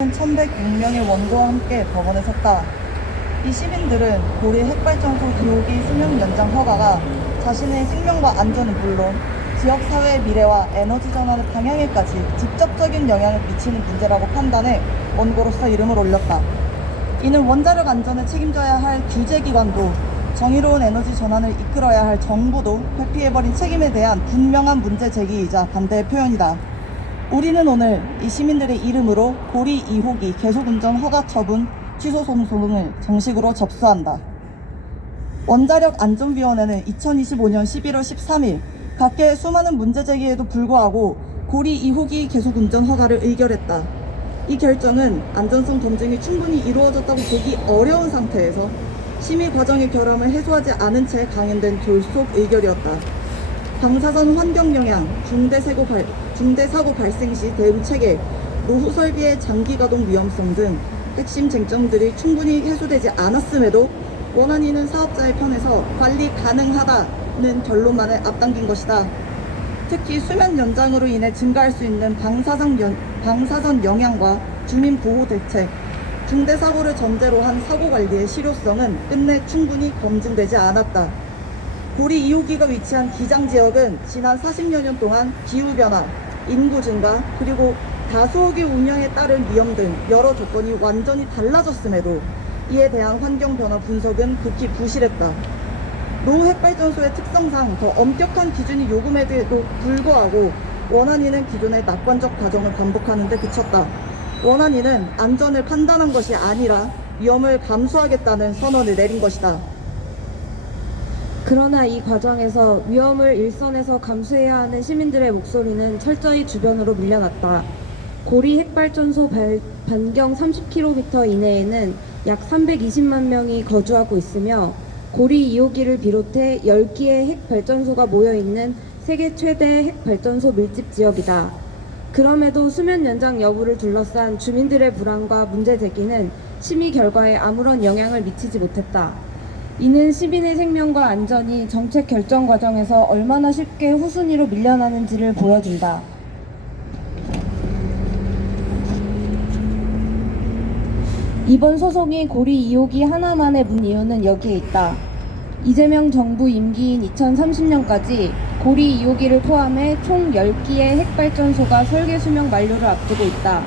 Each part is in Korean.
1106명의 원고와 함께 법원에 섰다. 이 시민들은 고리 핵발전소 2호기 수명 연장 허가가 자신의 생명과 안전은 물론 지역 사회의 미래와 에너지 전환의 방향에까지 직접적인 영향을 미치는 문제라고 판단해 원고로서 이름을 올렸다. 이는 원자력 안전을 책임져야 할 규제기관도 정의로운 에너지 전환을 이끌어야 할 정부도 회피해버린 책임에 대한 분명한 문제 제기이자 반대의 표현이다. 우리는 오늘 이 시민들의 이름으로 고리 2호기 계속운전 허가 처분 취소 소송을 정식으로 접수한다. 원자력 안전위원회는 2025년 11월 13일 각계의 수많은 문제 제기에도 불구하고 고리 2호기 계속운전 허가를 의결했다. 이 결정은 안전성 검증이 충분히 이루어졌다고 보기 어려운 상태에서 심의 과정의 결함을 해소하지 않은 채 강행된 졸속 의결이었다. 방사선 환경 영향, 중대 사고 발생 시 대응 체계, 노후 설비의 장기 가동 위험성 등 핵심 쟁점들이 충분히 해소되지 않았음에도 원안위는 사업자의 편에서 관리 가능하다는 결론만을 앞당긴 것이다. 특히 수면 연장으로 인해 증가할 수 있는 방사선 영향과 주민 보호 대책, 중대 사고를 전제로 한 사고 관리의 실효성은 끝내 충분히 검증되지 않았다. 고리 2호기가 위치한 기장 지역은 지난 40여 년 동안 기후변화, 인구 증가, 그리고 다수호기 운영에 따른 위험 등 여러 조건이 완전히 달라졌음에도 이에 대한 환경 변화 분석은 극히 부실했다. 노후 핵발전소의 특성상 더 엄격한 기준이 요구됨에도 불구하고 원안위는 기존의 낙관적 과정을 반복하는 데 그쳤다. 원안위는 안전을 판단한 것이 아니라 위험을 감수하겠다는 선언을 내린 것이다. 그러나 이 과정에서 위험을 일선에서 감수해야 하는 시민들의 목소리는 철저히 주변으로 밀려났다. 고리 핵발전소 반경 30km 이내에는 약 320만 명이 거주하고 있으며 고리 2호기를 비롯해 10기의 핵발전소가 모여있는 세계 최대 핵발전소 밀집 지역이다. 그럼에도 수면 연장 여부를 둘러싼 주민들의 불안과 문제 제기는 심의 결과에 아무런 영향을 미치지 못했다. 이는 시민의 생명과 안전이 정책 결정 과정에서 얼마나 쉽게 후순위로 밀려나는지를 보여준다. 이번 소송이 고리 2호기 하나만에 문 이유는 여기에 있다. 이재명 정부 임기인 2030년까지 고리 2호기를 포함해 총 10기의 핵발전소가 설계 수명 만료를 앞두고 있다.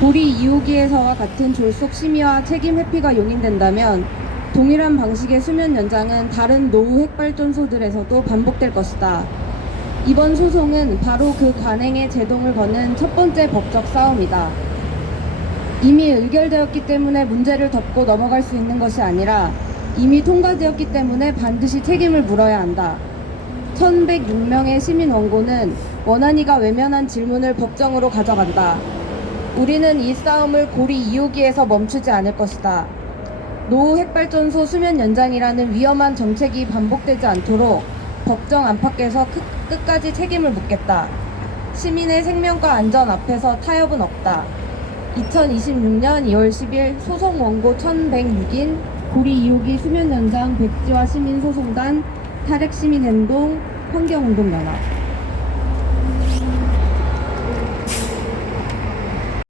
고리 2호기에서와 같은 졸속 심의와 책임 회피가 용인된다면 동일한 방식의 수면 연장은 다른 노후 핵발전소들에서도 반복될 것이다. 이번 소송은 바로 그 관행에 제동을 거는 첫 번째 법적 싸움이다. 이미 의결되었기 때문에 문제를 덮고 넘어갈 수 있는 것이 아니라 이미 통과되었기 때문에 반드시 책임을 물어야 한다. 1106명의 시민 원고는 원안위가 외면한 질문을 법정으로 가져간다. 우리는 이 싸움을 고리 2호기에서 멈추지 않을 것이다. 노후 핵발전소 수면 연장이라는 위험한 정책이 반복되지 않도록 법정 안팎에서 끝까지 책임을 묻겠다. 시민의 생명과 안전 앞에서 타협은 없다. 2026년 2월 10일 소송 원고 1106인 고리 2호기 수면 연장 백지화 시민소송단, 탈핵시민행동, 환경운동연합.